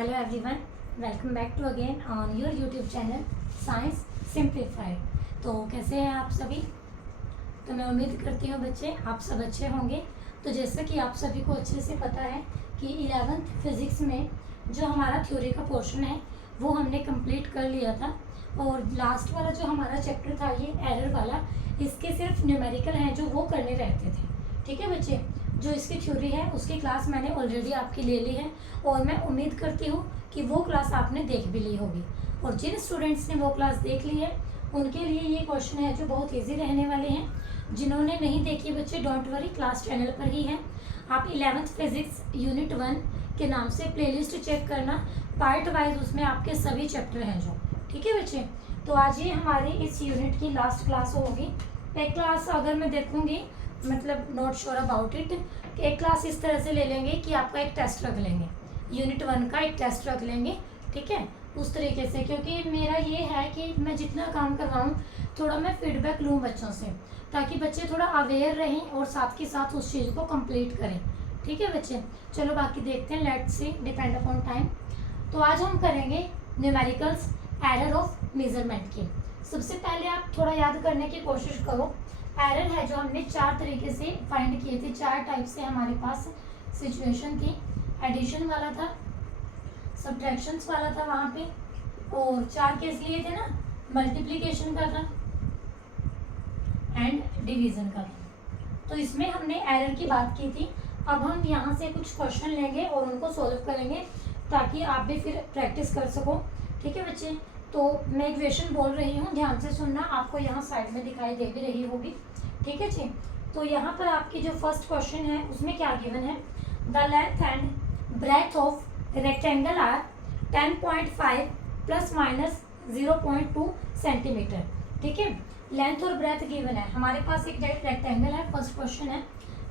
Hello everyone, welcome back to again on your YouTube channel science simplified. तो कैसे हैं आप सभी। तो मैं उम्मीद करती हूँ बच्चे आप सब अच्छे होंगे। तो जैसा कि आप सभी को अच्छे से पता है कि 11th फिज़िक्स में जो हमारा थ्योरी का पोर्शन है वो हमने कंप्लीट कर लिया था, और लास्ट वाला जो हमारा चैप्टर था ये एरर वाला, इसके सिर्फ न्यूमेरिकल हैं जो वो करने रहते थे। ठीक है बच्चे, जो इसकी थ्योरी है उसकी क्लास मैंने ऑलरेडी आपकी ले ली है, और मैं उम्मीद करती हूँ कि वो क्लास आपने देख भी ली होगी। और जिन स्टूडेंट्स ने वो क्लास देख ली है उनके लिए ये क्वेश्चन है जो बहुत इजी रहने वाले हैं। जिन्होंने नहीं देखी बच्चे, डोंट वरी, क्लास चैनल पर ही है। आप 11th फिजिक्स यूनिट 1 के नाम से प्लेलिस्ट चेक करना, पार्ट वाइज उसमें आपके सभी चैप्टर हैं जो। ठीक है बच्चे, तो आज ये हमारी इस यूनिट की लास्ट क्लास होगी। एक क्लास अगर मैं देखूंगी, मतलब नॉट श्योर अबाउट इट, एक क्लास इस तरह से ले लेंगे कि आपका एक टेस्ट रख लेंगे, यूनिट 1 का एक टेस्ट रख लेंगे। ठीक है, उस तरीके से, क्योंकि मेरा ये है कि मैं जितना काम करवाऊँ थोड़ा मैं फीडबैक लूँ बच्चों से, ताकि बच्चे थोड़ा अवेयर रहें और साथ के साथ उस चीज़ को कंप्लीट करें। ठीक है बच्चे, चलो बाकी देखते हैं, let's see, depend upon time. तो आज हम करेंगे न्यूमेरिकल्स एरर ऑफ मेजरमेंट की। सबसे पहले आप थोड़ा याद करने की कोशिश करो। एरर है जो हमने 4 तरीके से फाइंड किए थे, 4 टाइप से हमारे पास सिचुएशन थी। एडिशन वाला था, सब्ट्रैक्शंस वाला था वहाँ पे, और 4 केस लिए थे ना, मल्टीप्लिकेशन का था एंड डिवीजन का था। तो इसमें हमने एरर की बात की थी। अब हम यहाँ से कुछ क्वेश्चन लेंगे और उनको सॉल्व करेंगे, ताकि आप भी फिर प्रैक्टिस कर सको। ठीक है बच्चे, तो मैं इक्वेशन बोल रही हूँ, ध्यान से सुनना, आपको यहाँ साइड में दिखाई दे भी रही होगी। ठीक है जी, तो यहाँ पर आपकी जो फर्स्ट क्वेश्चन है उसमें क्या गिवन है, the length and breadth of rectangle are 10.5 plus minus 0.2 centimetre. ठीक है, लेंथ और ब्रेथ गिवन है हमारे पास। एक रेक्टेंगल है, फर्स्ट क्वेश्चन है,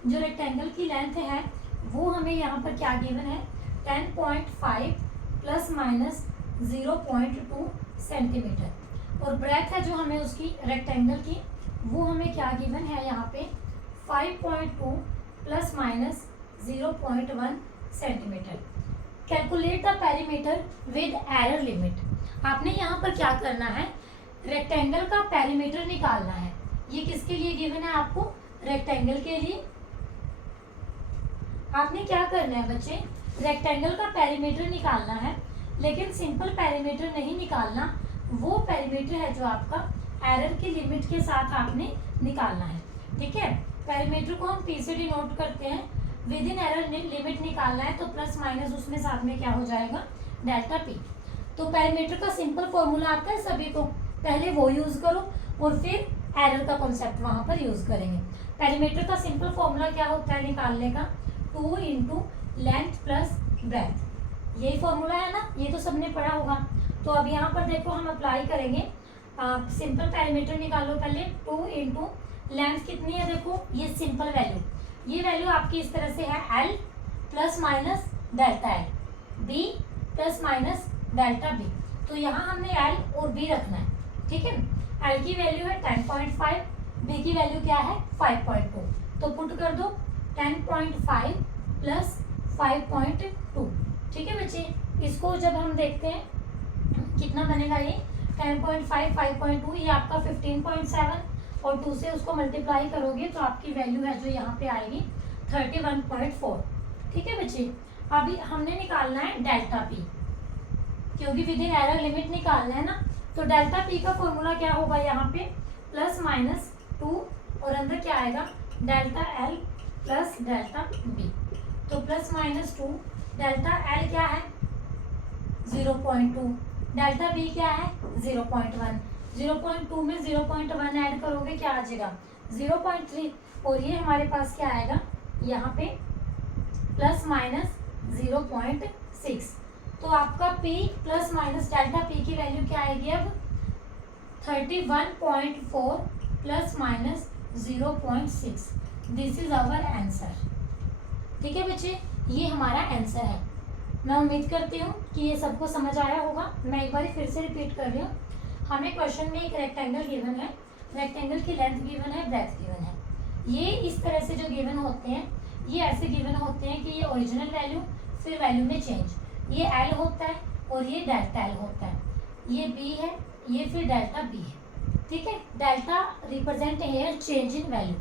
जो रेक्टेंगल की लेंथ है वो हमें यहाँ पर क्या गिवन है, 10.5 प्लस माइनस 0.2 सेंटीमीटर, और ब्रेथ है जो हमें उसकी रेक्टेंगल की वो हमें क्या गिवन है यहाँ पे, 5.2 plus minus 0.1 centimetre. Calculate the perimeter with error limit. आपने यहाँ पर क्या करना है, रेक्टेंगल का पेरीमीटर निकालना है। ये किसके लिए गिवन है आपको, रेक्टेंगल के लिए। आपने क्या करना है बच्चे, रेक्टेंगल का पेरीमीटर निकालना है, लेकिन सिंपल पेरीमीटर नहीं निकालना, वो पेरीमीटर है जो आपका एरर की लिमिट के साथ आपने निकालना है। ठीक है, पेरीमीटर को हम पी से डिनोट करते हैं, विद इन एरर लिमिट निकालना है तो प्लस माइनस उसमें साथ में क्या हो जाएगा, डेल्टा पी। तो पेरीमीटर का सिंपल फॉर्मूला आता है सभी को, पहले वो यूज करो और फिर एरर का कॉन्सेप्ट वहां पर यूज करेंगे। पेरीमीटर का सिंपल फॉर्मूला क्या होता है निकालने का, 2 इंटू लेंथ प्लस ब्रेथ, यही फॉर्मूला है ना, ये तो सबने पढ़ा होगा। तो अब यहाँ पर देखो हम अप्लाई करेंगे। सिंपल पेरीमीटर निकालो पहले, 2 इंटू लेंथ कितनी है, देखो ये सिंपल वैल्यू, ये वैल्यू आपकी इस तरह से है, L plus minus delta L, B plus minus delta B. तो यहाँ हमने एल और बी रखना है। ठीक है, एल की वैल्यू है 10.5, बी की वैल्यू क्या है 5.2, तो पुट कर दो 10.5 प्लस 5.2। ठीक है बच्चे, इसको जब हम देखते हैं कितना बनेगा, ये 10.5 5.2, ये आपका 15.7, और 2 से उसको मल्टीप्लाई करोगे तो आपकी वैल्यू है जो यहाँ पे आएगी 31.4। ठीक है बच्चे, अभी हमने निकालना है डेल्टा पी, क्योंकि विद इन एरर लिमिट निकालना है ना। तो डेल्टा पी का फॉर्मूला क्या होगा यहाँ पे, प्लस माइनस 2, और अंदर क्या आएगा, delta L plus delta B. तो प्लस माइनस 2, डेल्टा एल क्या है 0.2, डेल्टा बी क्या है 0.1, 0.2 में 0.1 ऐड करोगे क्या आ जाएगा 0.3, और ये हमारे पास क्या आएगा यहाँ पे प्लस माइनस 0.6। तो आपका P plus minus delta P की वैल्यू क्या आएगी अब 31.4 plus minus 0.6। This is our answer. ठीक है बच्चे, ये हमारा आंसर है। मैं उम्मीद करती हूँ कि ये सबको समझ आया होगा। मैं एक बार फिर से रिपीट कर रही हूँ, हमें क्वेश्चन में एक रेक्टेंगल गिवन है, रेक्टेंगल की लेंथ गिवन है, ब्रेथ गिवन है। ये इस तरह से जो गिवन होते हैं, ये ऐसे गिवन होते हैं कि ये ओरिजिनल वैल्यू फिर वैल्यू में चेंज, ये एल होता है और ये डेल्टा एल होता है, ये बी है, ये फिर डेल्टा बी है, ठीक है। Delta represent here change in value,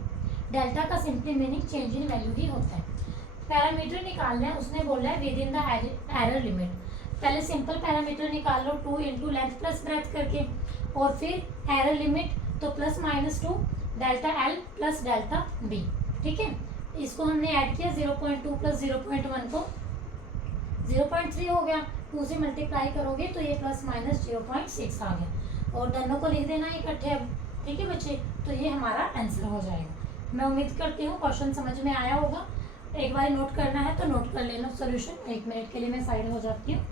delta का simply meaning change in value ही होता है। पैरामीटर निकालना है, उसने बोला है within the error limit. पहले सिंपल पैरामीटर निकाल लो 2 इंटू लेंथ प्लस ब्रेथ करके, और फिर एरर लिमिट तो plus minus 2 delta L plus delta B, ठीक है। इसको हमने ऐड किया 0.2 प्लस 0.1 को 0.3 हो गया, 2 से मल्टीप्लाई करोगे तो ये प्लस माइनस 0.6 आ गया, और दोनों को लिख देना इकट्ठे अब, ठीक है बच्चे। तो ये हमारा आंसर हो जाएगा। मैं उम्मीद करती हूँ क्वेश्चन समझ में आया होगा। एक बार नोट करना है तो नोट कर लेना सॉल्यूशन। 1 मिनट के लिए मैं साइड हो जाती हूँ।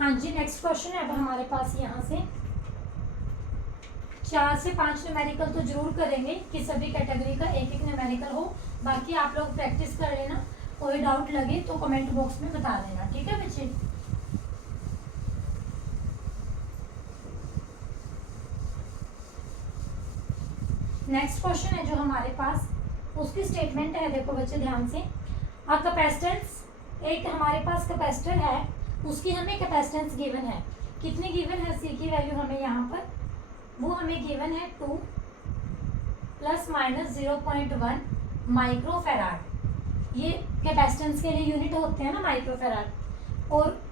हाँ जी, नेक्स्ट क्वेश्चन है अब हमारे पास। यहाँ से 4 से 5 न्यूमेरिकल तो जरूर करेंगे कि सभी कैटेगरी का एक एक न्यूमेरिकल हो। बाकी आप लोग प्रैक्टिस कर लेना, कोई डाउट लगे तो कमेंट बॉक्स में बता देना, ठीक है बच्चे। नेक्स्ट क्वेश्चन है जो हमारे पास, उसकी स्टेटमेंट है, देखो बच्चे ध्यान से। अ कैपेसिटेंस, एक हमारे पास कैपेसिटर है, उसकी हमें कैपेसिटेंस गिवन है। कितनी गिवन है? सी की वैल्यू हमें यहाँ पर वो हमें गिवन है 2 प्लस माइनस 0.1 माइक्रोफेराड। ये कैपेसिटेंस के लिए यूनिट होते हैं ना, माइक्रोफेराड। और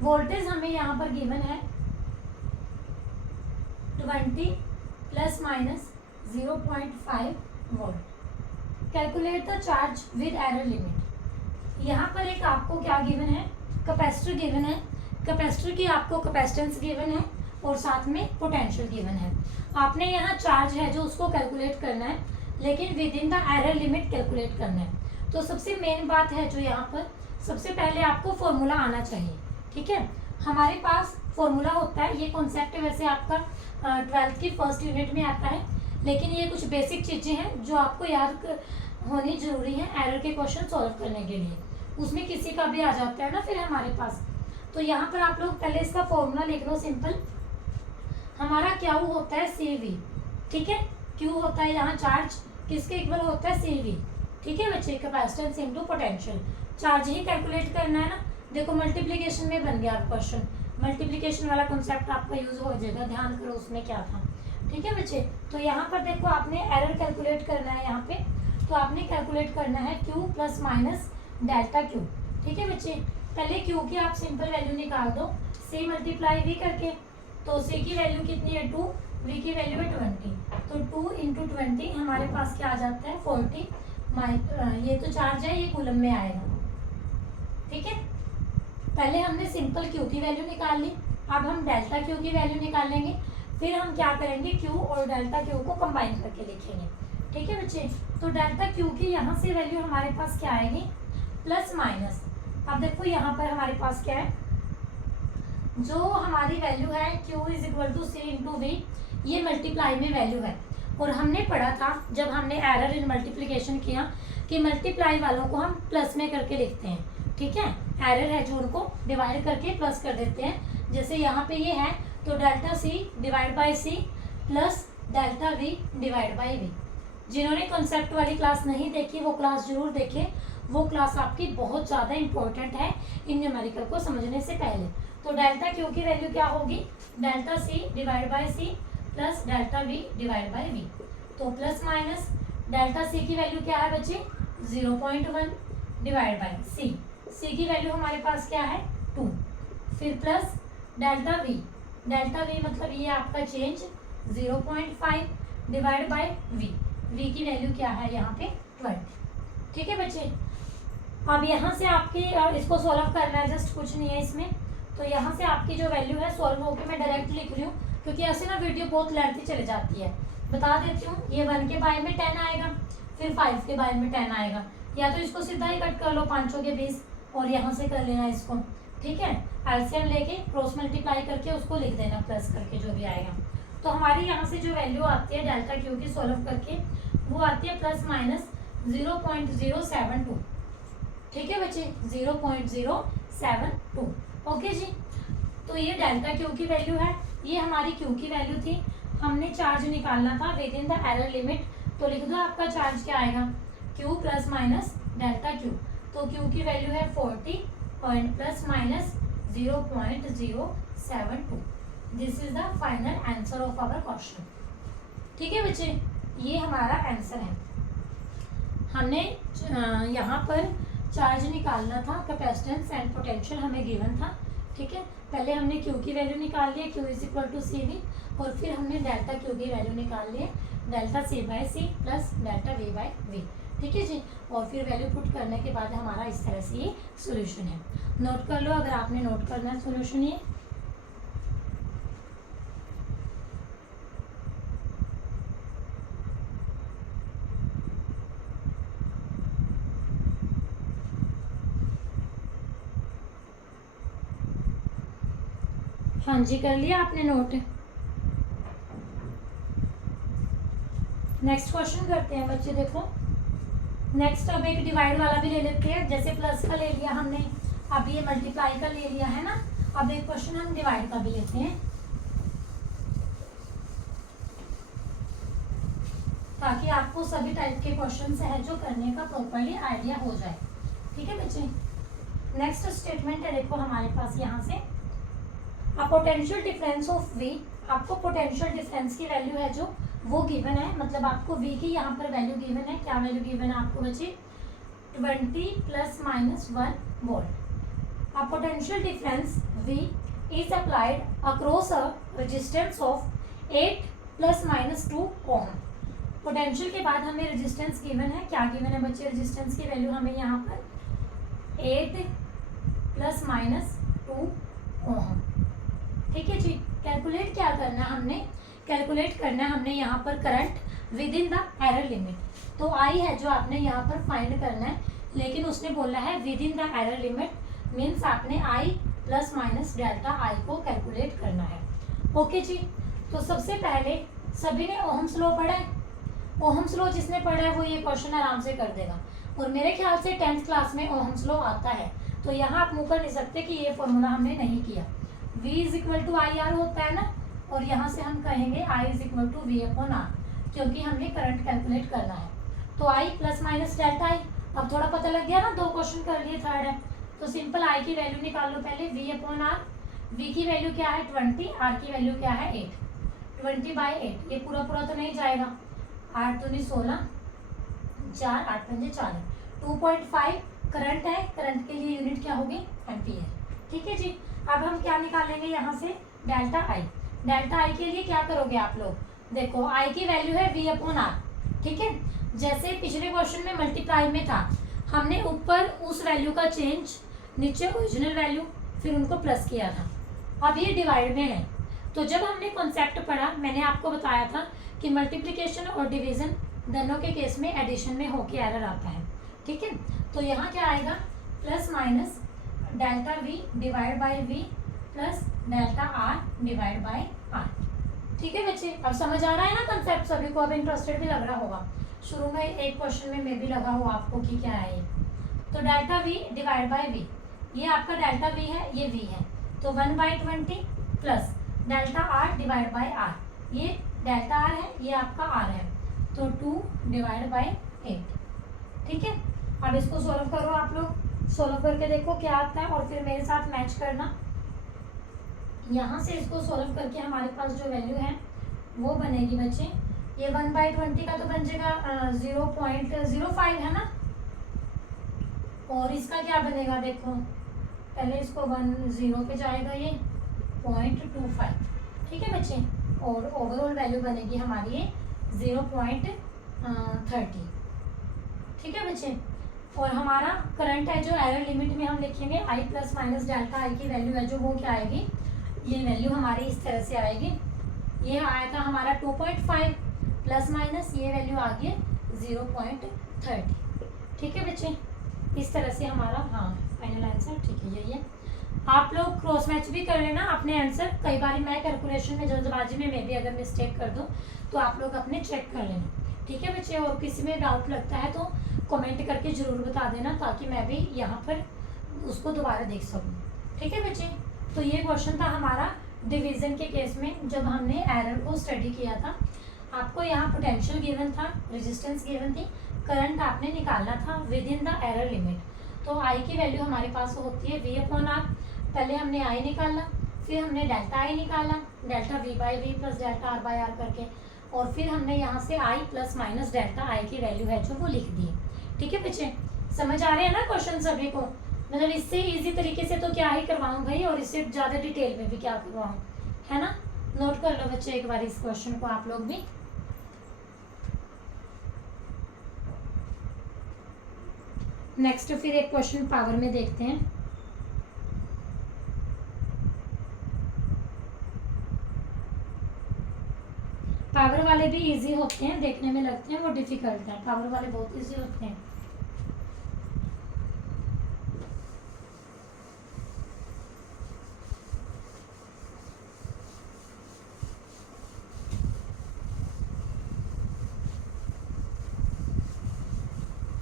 वोल्टेज हमें यहाँ पर गिवन है 20 plus minus 0.5 volt. Calculate the charge with error limit. यहाँ पर एक आपको क्या गिवन है? कैपेसिटर गिवन है। कैपेसिटर की आपको कैपेसिटेंस गिवन है और साथ में पोटेंशियल गिवन है। आपने यहाँ चार्ज है जो उसको कैलकुलेट करना है, लेकिन with in the error limit calculate करना है। तो सबसे मेन बात है जो यहाँ पर, सबसे पहले आपको फॉर्मूला आना चाहिए, ठीक है। हमारे पास फॉर्मूला होता है, ये कॉन्सेप्ट वैसे आपका 12th की फर्स्ट यूनिट में आता है, लेकिन ये कुछ बेसिक चीज़ें हैं जो आपको याद होनी जरूरी है एरर के क्वेश्चन सॉल्व करने के लिए। उसमें किसी का भी आ जाता है ना फिर हमारे पास। तो यहाँ पर आप लोग पहले इसका फॉर्मूला लिख लो सिंपल। हमारा क्यू होता है CV, ठीक है। क्यू होता है यहाँ चार्ज, किसके इक्वल होता है CV, ठीक है बच्चे। कैपेसिटेंस इनटू पोटेंशियल, चार्ज ही कैलकुलेट करना है ना। देखो मल्टीप्लिकेशन में बन गया क्वेश्चन, मल्टीप्लिकेशन वाला कॉन्सेप्ट आपका यूज हो जाएगा, ध्यान करो उसमें क्या था, ठीक है बच्चे। तो यहाँ पर देखो आपने एरर कैलकुलेट करना है यहाँ पे, तो आपने कैलकुलेट करना है Q plus minus delta Q, ठीक है बच्चे। पहले Q की आप सिंपल वैल्यू निकाल दो, C मल्टीप्लाई V करके। तो C की वैल्यू कितनी है 2, V की वैल्यू है 20। तो 2 इंटू 20 हमारे पास क्या आ जाता है 40 ये तो चार्ज है, ये कूलम में आएगा, ठीक है। पहले हमने सिंपल Q की वैल्यू निकाल ली, अब हम डेल्टा Q की वैल्यू निकालेंगे। फिर हम क्या करेंगे, Q और डेल्टा Q को कंबाइन करके लिखेंगे, ठीक है बच्चे। तो डेल्टा Q की यहाँ से वैल्यू हमारे पास क्या आएगी, प्लस माइनस। अब देखो यहाँ पर हमारे पास क्या है, जो हमारी वैल्यू है Q is equal to C into V, ये मल्टीप्लाई में वैल्यू है। और हमने पढ़ा था जब हमने एरर इन मल्टीप्लिकेशन किया कि मल्टीप्लाई वालों को हम प्लस में करके लिखते हैं, ठीक है। एरर है जो उनको डिवाइड करके प्लस कर देते हैं। जैसे यहाँ पे ये है तो delta C divide by C plus delta V divide by V। जिन्होंने कॉन्सेप्ट वाली क्लास नहीं देखी वो क्लास जरूर देखें, वो क्लास आपकी बहुत ज़्यादा इंपॉर्टेंट है इन न्यूमेरिकल को समझने से पहले। तो डेल्टा Q की वैल्यू क्या होगी, delta C divide by C plus delta V divide by V। तो प्लस माइनस डेल्टा C की वैल्यू क्या है बच्चे 0.1 डिवाइड बाई C की वैल्यू हमारे पास क्या है 2, फिर प्लस डेल्टा V मतलब ये आपका चेंज 0.5 डिवाइड बाई V की वैल्यू क्या है यहाँ पे 20, ठीक है बच्चे। अब यहाँ से आपकी इसको सॉल्व करना है, जस्ट कुछ नहीं है इसमें। तो यहाँ से आपकी जो वैल्यू है सॉल्व होकर मैं डायरेक्ट लिख रही हूँ, क्योंकि ऐसे ना वीडियो बहुत लेंथी चली जाती है। बता देती हूँ, ये 1 के बाय में 10 आएगा, फिर 5 के बाय में 10 आएगा। या तो इसको सीधा ही कट कर लो 5 के 20 और यहाँ से कर लेना इसको, ठीक है। एलसीएम लेके क्रॉस मल्टीप्लाई करके उसको लिख देना प्लस करके जो भी आएगा। तो हमारी यहाँ से जो वैल्यू आती है डेल्टा Q की सॉल्व करके वो आती है प्लस माइनस 0.072, ठीक है बच्चे, 0.072। ओके जी, तो ये डेल्टा क्यू की वैल्यू है, ये हमारी क्यू की वैल्यू थी। हमने चार्ज निकालना था within the error limit, तो लिख दो आपका चार्ज क्या आएगा, Q plus minus delta Q. तो क्यू की वैल्यू है 40 point plus minus 0.072। This is the final answer of our question. ठीक है बच्चे, ये हमारा आंसर है। हमने यहाँ पर चार्ज निकालना था, कैपेसिटेंस एंड पोटेंशियल हमें गिवन था। ठीक है, पहले हमने क्यू की वैल्यू निकाल ली, Q is equal to C V, और फिर हमने डेल्टा क्यू की वैल्यू निकाल ली, delta C by C plus delta V by V. ठीक है जी, और फिर वैल्यू पुट करने के बाद हमारा इस तरह से ये सोल्यूशन है। नोट कर लो अगर आपने नोट करना है सोल्यूशन ये। हाँ जी, कर लिया आपने नोट। नेक्स्ट क्वेश्चन करते हैं बच्चे। देखो नेक्स्ट अब एक डिवाइड वाला भी ले लेते हैं, जैसे प्लस का ले लिया हमने, अब ये मल्टीप्लाई का ले लिया है ना, अब एक क्वेश्चन हम डिवाइड का भी लेते हैं, ताकि आपको सभी टाइप के क्वेश्चन है जो करने का प्रॉपर्ली आइडिया हो जाए। ठीक है बच्चे, नेक्स्ट स्टेटमेंट है देखो हमारे पास यहाँ से, a potential difference of V, आपको पोटेंशियल डिफरेंस की वैल्यू है जो वो गिवन है, मतलब आपको वी की यहाँ पर वैल्यू गिवन है। क्या वैल्यू गिवन है आपको बच्चे, 20 plus minus 1 volt. A potential difference V is applied across a resistance of 8 plus minus 2 ohm. Potential के बाद हमें रेजिस्टेंस गिवन है, क्या गिवन है बच्चे, रेजिस्टेंस की वैल्यू हमें यहाँ पर 8 प्लस माइनस 2 ओम। ठीक है जी, कैलकुलेट क्या करना हमने, कैलकुलेट करना हमने यहाँ पर current with in the error limit. तो आई है जो आपने यहाँ पर फाइंड करना है, लेकिन उसने बोला है within the error limit, means आपने आई प्लस माइनस डेल्टा आई को कैलकुलेट करना है। ओके जी, तो सबसे पहले सभी ने ओहम्स लॉ पढ़ा है, ओहम्स लॉ जिसने पढ़ा है वो ये क्वेश्चन आराम से कर देगा, और मेरे ख्याल से 10th क्लास में ओहम्स लॉ आता है, तो यहाँ आप मुँह कर नहीं सकते कि ये फॉर्मूला हमने नहीं किया। V is equal to I R होता है ना, और यहाँ से हम कहेंगे I is equal to V upon R, क्योंकि हमने करंट कैलकुलेट करना है। तो I plus minus delta I, अब थोड़ा पता लग गया ना, 2 क्वेश्चन कर लिए, थर्ड है, तो सिंपल I की वैल्यू निकाल लो पहले, V अपॉन आर। V की वैल्यू क्या है 20, R की वैल्यू क्या है 8, 20 बाई 8, ये पूरा पूरा तो नहीं जाएगा, 8 दूनी 16, 4 8 पंजे 40, 2.5 करंट है, करंट के लिए यूनिट क्या होगी एम्पियर। ठीक है जी, अब हम क्या निकालेंगे यहाँ से, डेल्टा आई। डेल्टा आई के लिए क्या करोगे आप लोग, देखो आई की वैल्यू है वी अपॉन आर। ठीक है, जैसे पिछले क्वेश्चन में मल्टीप्लाई में था, हमने ऊपर उस वैल्यू का चेंज, नीचे ओरिजिनल वैल्यू, फिर उनको प्लस किया था। अब ये डिवाइड में है, तो जब हमने कॉन्सेप्ट पढ़ा, मैंने आपको बताया था कि मल्टीप्लिकेशन और डिवीजन दोनों के केस में एडिशन में होके एरर आता है। ठीक है, तो यहाँ क्या आएगा, plus minus delta V divide by V plus delta R divide by R. ठीक है बच्चे, अब समझ आ रहा है ना कंसेप्ट सभी को, अब इंटरेस्टेड भी लग रहा होगा। शुरू में एक क्वेश्चन में मैं भी लगा हुआ आपको कि क्या है ये, तो delta V divide by V, ये आपका डेल्टा वी है, ये वी है, तो 1/20 plus delta R divide by R, ये डेल्टा आर है, ये आपका आर है, तो 2 डिवाइड बाई 8। ठीक है, अब इसको सॉल्व करो आप लोग, सॉल्व करके देखो क्या आता है, और फिर मेरे साथ मैच करना। यहाँ से इसको सॉल्व करके हमारे पास जो वैल्यू है वो बनेगी बच्चे, ये 1/20 का तो बन जाएगा 0.05 है ना, और इसका क्या बनेगा देखो, पहले इसको 10 पे जाएगा ये 0.25। ठीक है बच्चे, और ओवरऑल वैल्यू बनेगी हमारी ये 0.30। ठीक है बच्चे, और हमारा करंट है जो एरर लिमिट में हम लिखेंगे आई प्लस माइनस डेल्टा आई की वैल्यू है जो वो क्या आएगी, ये वैल्यू हमारी इस तरह से आएगी, ये आया था हमारा 2.5 प्लस माइनस ये वैल्यू आ गई 0.30। ठीक है बच्चे, इस तरह से हमारा हाँ फाइनल आंसर ठीक है यही है। आप लोग क्रॉस मैच भी कर लेना अपने आंसर, कई बार मैं कैलकुलेशन में जल्दबाजी में मैं भी अगर मिस्टेक कर दूँ तो आप लोग अपने चेक कर लेना। ठीक है बच्चे, और किसी में डाउट लगता है तो कमेंट करके ज़रूर बता देना, ताकि मैं भी यहाँ पर उसको दोबारा देख सकूँ। ठीक है बच्चे, तो ये क्वेश्चन था हमारा डिवीज़न के केस में, जब हमने एरर को स्टडी किया था। आपको यहाँ पोटेंशियल गिवन था, रेजिस्टेंस गिवन थी, करंट आपने निकालना था within the error limit. तो आई की वैल्यू हमारे पास होती है V/R। पहले हमने आई निकाला, फिर हमने डेल्टा आई निकाला, delta V/V plus delta R/R करके, और फिर हमने यहाँ से आई प्लस माइनस डेल्टा आई की वैल्यू है जो वो लिख दी। ठीक है बच्चे, समझ आ रहे हैं ना क्वेश्चन सभी को? मतलब इससे इजी तरीके से तो क्या ही करवाऊँ भाई, और इससे ज़्यादा डिटेल में भी क्या करवाऊँ, है ना? नोट कर लो बच्चे एक बार इस क्वेश्चन को आप लोग भी। नेक्स्ट फिर एक क्वेश्चन पावर में देखते हैं। पावर वाले भी इजी होते हैं, देखने में लगते हैं वो डिफिकल्ट है, पावर वाले बहुत इजी होते हैं।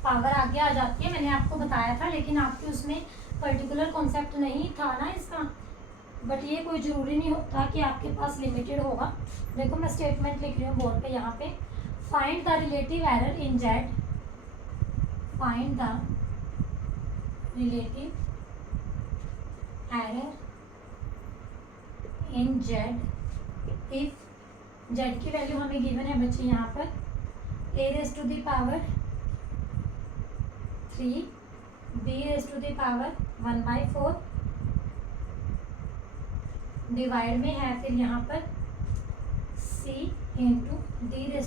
पावर आगे आ जाती है, मैंने आपको बताया था, लेकिन आपके उसमें पर्टिकुलर कॉन्सेप्ट नहीं था ना इसका। बट ये कोई ज़रूरी नहीं होता कि आपके पास लिमिटेड होगा। देखो मैं स्टेटमेंट लिख रही हूँ बोर्ड पे यहाँ पे, find the relative error in Z, find the relative error in Z if Z की वैल्यू हमें गिवन है बच्चे यहाँ पर a⁻³ 3 b⁻⁴ 1/4 डिवाइड में है फिर यहाँ पर c इंटू d⁻²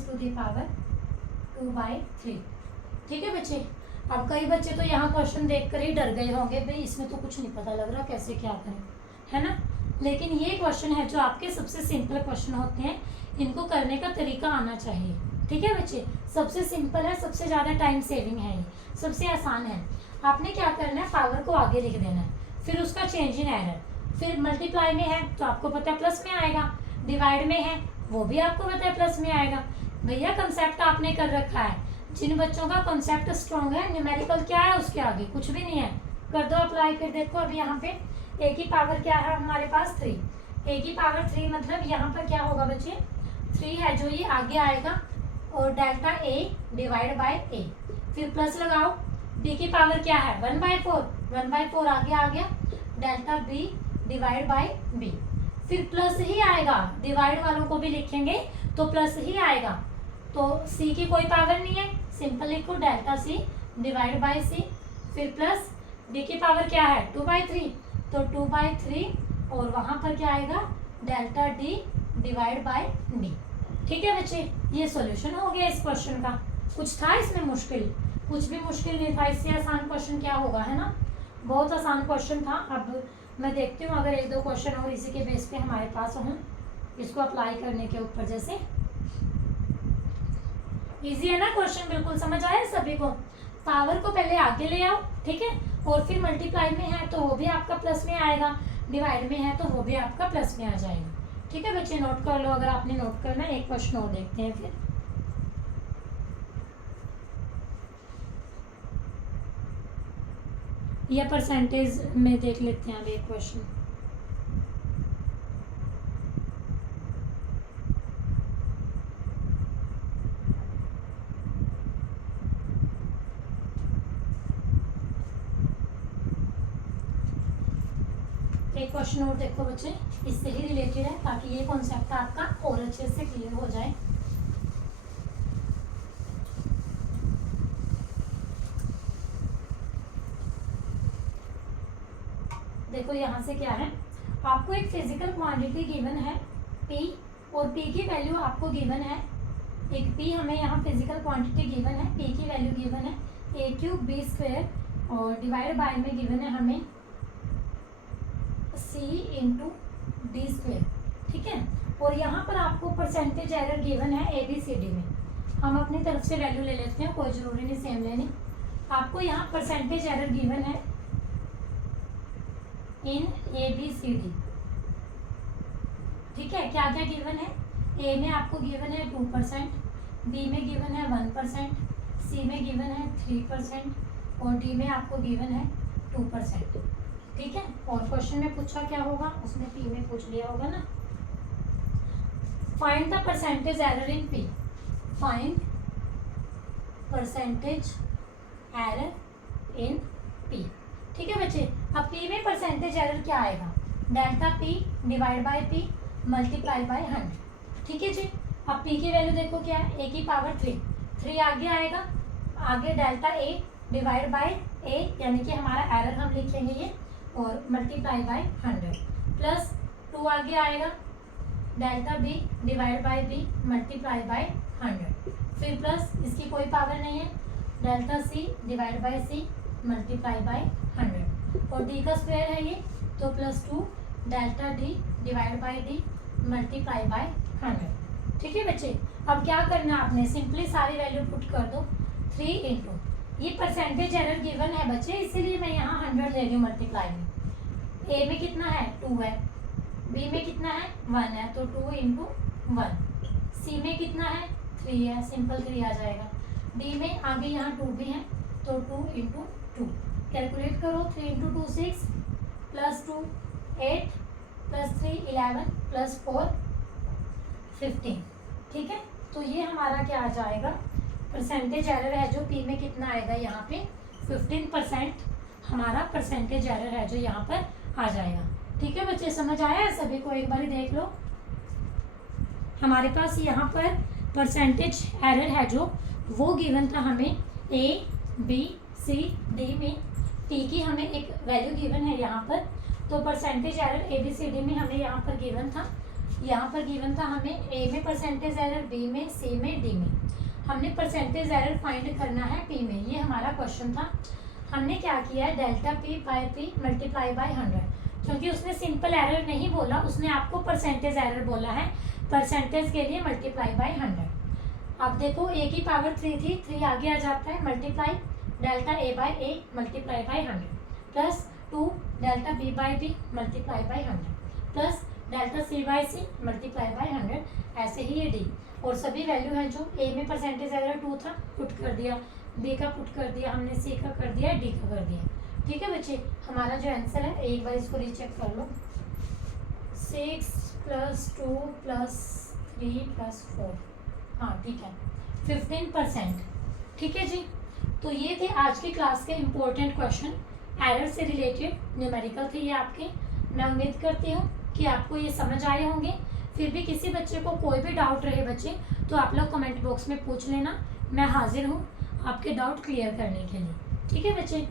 2/3। ठीक है बच्चे, अब कई बच्चे तो यहाँ क्वेश्चन देखकर ही डर गए होंगे, भाई इसमें तो कुछ नहीं पता लग रहा कैसे क्या करें, है ना? लेकिन ये क्वेश्चन है जो आपके सबसे सिंपल क्वेश्चन होते हैं, इनको करने का तरीका आना चाहिए। ठीक है बच्चे, सबसे सिंपल है, सबसे ज़्यादा टाइम सेविंग है, ये सबसे आसान है। आपने क्या करना है, पावर को आगे लिख देना है, फिर उसका चेंज इन एरर, फिर मल्टीप्लाई में है तो आपको पता है प्लस में आएगा, डिवाइड में है वो भी आपको पता है प्लस में आएगा। भैया कंसेप्ट आपने कर रखा है। जिन बच्चों का कंसेप्ट स्ट्रॉन्ग है, न्यूमेरिकल क्या है उसके आगे कुछ भी नहीं है, कर दो अप्लाई। फिर देखो अभी यहाँ पे ए की पावर क्या है हमारे पास 3, ए की पावर 3 मतलब यहाँ पर क्या होगा बच्चे, 3 है जो ये आगे आएगा, और डेल्टा ए डिवाइड बाय ए, फिर प्लस लगाओ, बी की पावर क्या है 1/4, 1/4 आगे आ गया, delta B divide by B, फिर प्लस ही आएगा, डिवाइड वालों को भी लिखेंगे तो प्लस ही आएगा। तो सी की कोई पावर नहीं है, सिंपल लिखो डेल्टा सी डिवाइड बाय सी, फिर प्लस डी की पावर क्या है 2/3, तो 2/3 और वहाँ पर क्या आएगा delta D divide by D. ठीक है बच्चे, ये सॉल्यूशन हो गया इस क्वेश्चन का। कुछ था इसमें मुश्किल? कुछ भी मुश्किल नहीं था, इससे आसान क्वेश्चन क्या होगा, है ना? बहुत आसान क्वेश्चन था। अब मैं देखती हूँ अगर 1-2 क्वेश्चन और इसी के बेस पे हमारे पास हों, इसको अप्लाई करने के ऊपर। जैसे इजी है ना क्वेश्चन, बिल्कुल समझ आया सभी को? पावर को पहले आगे ले आओ, ठीक है, और फिर मल्टीप्लाई में है तो वो भी आपका प्लस में आएगा, डिवाइड में है तो वो भी आपका प्लस में आ जाएगा। ठीक है बच्चे, नोट कर लो अगर आपने नोट करना है। एक क्वेश्चन और देखते हैं फिर। या परसेंटेज में देख लेते हैं अब एक क्वेश्चन। एक क्वेश्चन और देखो बच्चे, इससे ही रिलेटेड है, ताकि ये कॉन्सेप्ट आपका और अच्छे से क्लियर हो जाए। देखो यहाँ से क्या है, आपको एक फिजिकल क्वांटिटी गिवन है P, और P की वैल्यू आपको गिवन है, एक P हमें यहाँ फिजिकल क्वांटिटी गिवन है, P की वैल्यू गिवन है a³ b², और डिवाइड बाय में गिवन है हमें c इंटू d²। ठीक है, और यहाँ पर आपको परसेंटेज एरर गिवन है ABCD में। हम अपनी तरफ से वैल्यू ले लेते हैं, कोई ज़रूरी नहीं सेम लेनी। आपको यहाँ परसेंटेज एरर गिवन है इन ABCD। ठीक है, क्या क्या गिवन है? ए में आपको गिवन है 2%, बी में गिवन है 1%, सी में गिवन है 3% और डी में आपको गिवन है 2%। ठीक है, और क्वेश्चन में पूछा क्या होगा, उसमें पी में पूछ लिया होगा ना। Find the percentage error in P, find percentage error in P. ठीक है बच्चे, अब पी में परसेंटेज एरर क्या आएगा, delta P divide by P multiply by 100। ठीक है जी, अब पी की वैल्यू देखो क्या है, ए की पावर 3 आगे आएगा, आगे डेल्टा ए डिवाइड बाय ए यानी कि हमारा एरर हम लिखेंगे ये, और मल्टीप्लाई बाय 100 प्लस 2 आगे आएगा, delta B divide by B multiply by 100, फिर प्लस इसकी कोई पावर नहीं है, delta C divide by C multiply by 100, और डी का स्क्वायर है ये तो +2 delta D divide by D multiply by 100। ठीक है बच्चे, अब क्या करना है आपने, सिंपली सारी वैल्यू पुट कर दो, 3 इंटू ये परसेंटेज एरर गिवन है बच्चे, इसीलिए मैं यहाँ 100 ले रही हूँ मल्टीप्लाई में। ए में कितना है 2 है, बी में कितना है 1 है तो 2 इंटू 1, सी में कितना है 3 है, सिंपल 3 आ जाएगा, डी में आगे यहाँ 2 भी है तो 2 इंटू 2, कैलकुलेट करो, 3 इंटू 2 6 +2 8 +3 11 +4 15। ठीक है, तो ये हमारा क्या आ जाएगा, परसेंटेज एरर है जो पी में कितना आएगा यहाँ पे 15% हमारा परसेंटेज एरर है जो यहाँ पर आ जाएगा। ठीक है बच्चे, समझ आया है सभी को, एक बार देख लो। हमारे पास यहाँ पर परसेंटेज एरर है जो वो गिवन था हमें ए बी सी डी में, पी की हमें एक वैल्यू गिवन है यहाँ पर, तो percentage error A B C D में हमें यहाँ पर गिवन था, यहाँ पर गिवन था हमें ए में परसेंटेज एरर, बी में, सी में, डी में। हमने परसेंटेज एरर फाइंड करना है पी में, ये हमारा क्वेश्चन था। हमने क्या किया है, delta P by P multiply by 100, क्योंकि उसने सिंपल एरर नहीं बोला, उसने आपको परसेंटेज एरर बोला है, परसेंटेज के लिए मल्टीप्लाई बाय 100। अब देखो ए की पावर 3 थी, 3 आगे आ जाता है, multiply delta A by A multiply by 100 plus 2 delta B by B multiply by 100 plus delta C by C multiply by 100, ऐसे ही ये डी, और सभी वैल्यू है जो ए में परसेंटेज एरर 2 था पुट कर दिया, बी का पुट कर दिया हमने, सी का कर दिया, डी का कर दिया। ठीक है बच्चे, हमारा जो आंसर है एक बार इसको रीचेक कर लो, 6 + 2 + 3 + 4, हाँ ठीक है 15%। ठीक है जी, तो ये थे आज की क्लास के इम्पोर्टेंट क्वेश्चन, एरर से रिलेटेड न्यूमेरिकल थे ये आपके। मैं उम्मीद करती हूँ कि आपको ये समझ आए होंगे। फिर भी किसी बच्चे को कोई भी डाउट रहे बच्चे, तो आप लोग कमेंट बॉक्स में पूछ लेना, मैं हाजिर हूँ आपके डाउट क्लियर करने के लिए। ठीक है बच्चे,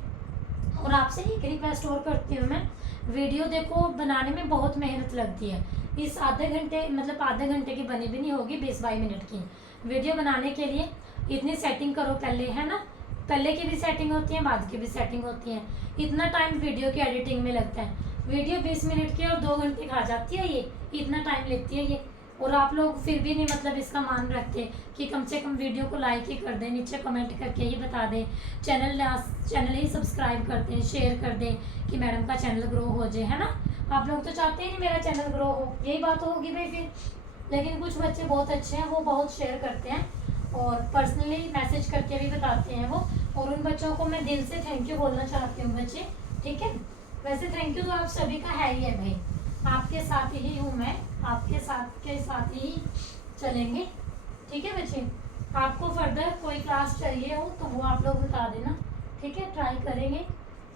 और आपसे एक रिक्वेस्ट और करती हूँ मैं, वीडियो देखो बनाने में बहुत मेहनत लगती है, इस आधे घंटे मतलब आधे घंटे की बनी भी नहीं होगी, 20-22 मिनट की वीडियो बनाने के लिए इतनी सेटिंग करो पहले, है ना, पहले की भी सेटिंग होती है, बाद की भी सेटिंग होती है, इतना टाइम वीडियो की एडिटिंग में लगता है। वीडियो 20 मिनट की और 2 घंटे खा जाती है, ये इतना टाइम लेती है ये, और आप लोग फिर भी नहीं मतलब इसका मान रखते कि कम से कम वीडियो को लाइक ही कर दें, नीचे कमेंट करके ही बता दें, चैनल ही सब्सक्राइब कर दें, शेयर कर दें कि मैडम का चैनल ग्रो हो जाए, है ना। आप लोग तो चाहते ही नहीं मेरा चैनल ग्रो हो, यही बात होगी भाई फिर। लेकिन कुछ बच्चे बहुत अच्छे हैं, वो बहुत शेयर करते हैं और पर्सनली मैसेज करके भी बताते हैं वो, और उन बच्चों को मैं दिल से थैंक यू बोलना चाहती हूँ बच्चे। ठीक है, वैसे थैंक यू तो आप सभी का है ही है भाई, आपके साथ ही हूँ मैं, आपके साथ ही चलेंगे। ठीक है बच्चे, आपको फर्दर कोई क्लास चाहिए हो तो वो आप लोग बता देना। ठीक है, ट्राई करेंगे,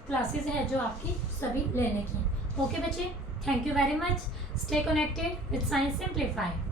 क्लासेस है जो आपकी सभी लेने की। ओके बच्चे, thank you very much, stay connected with science simplified.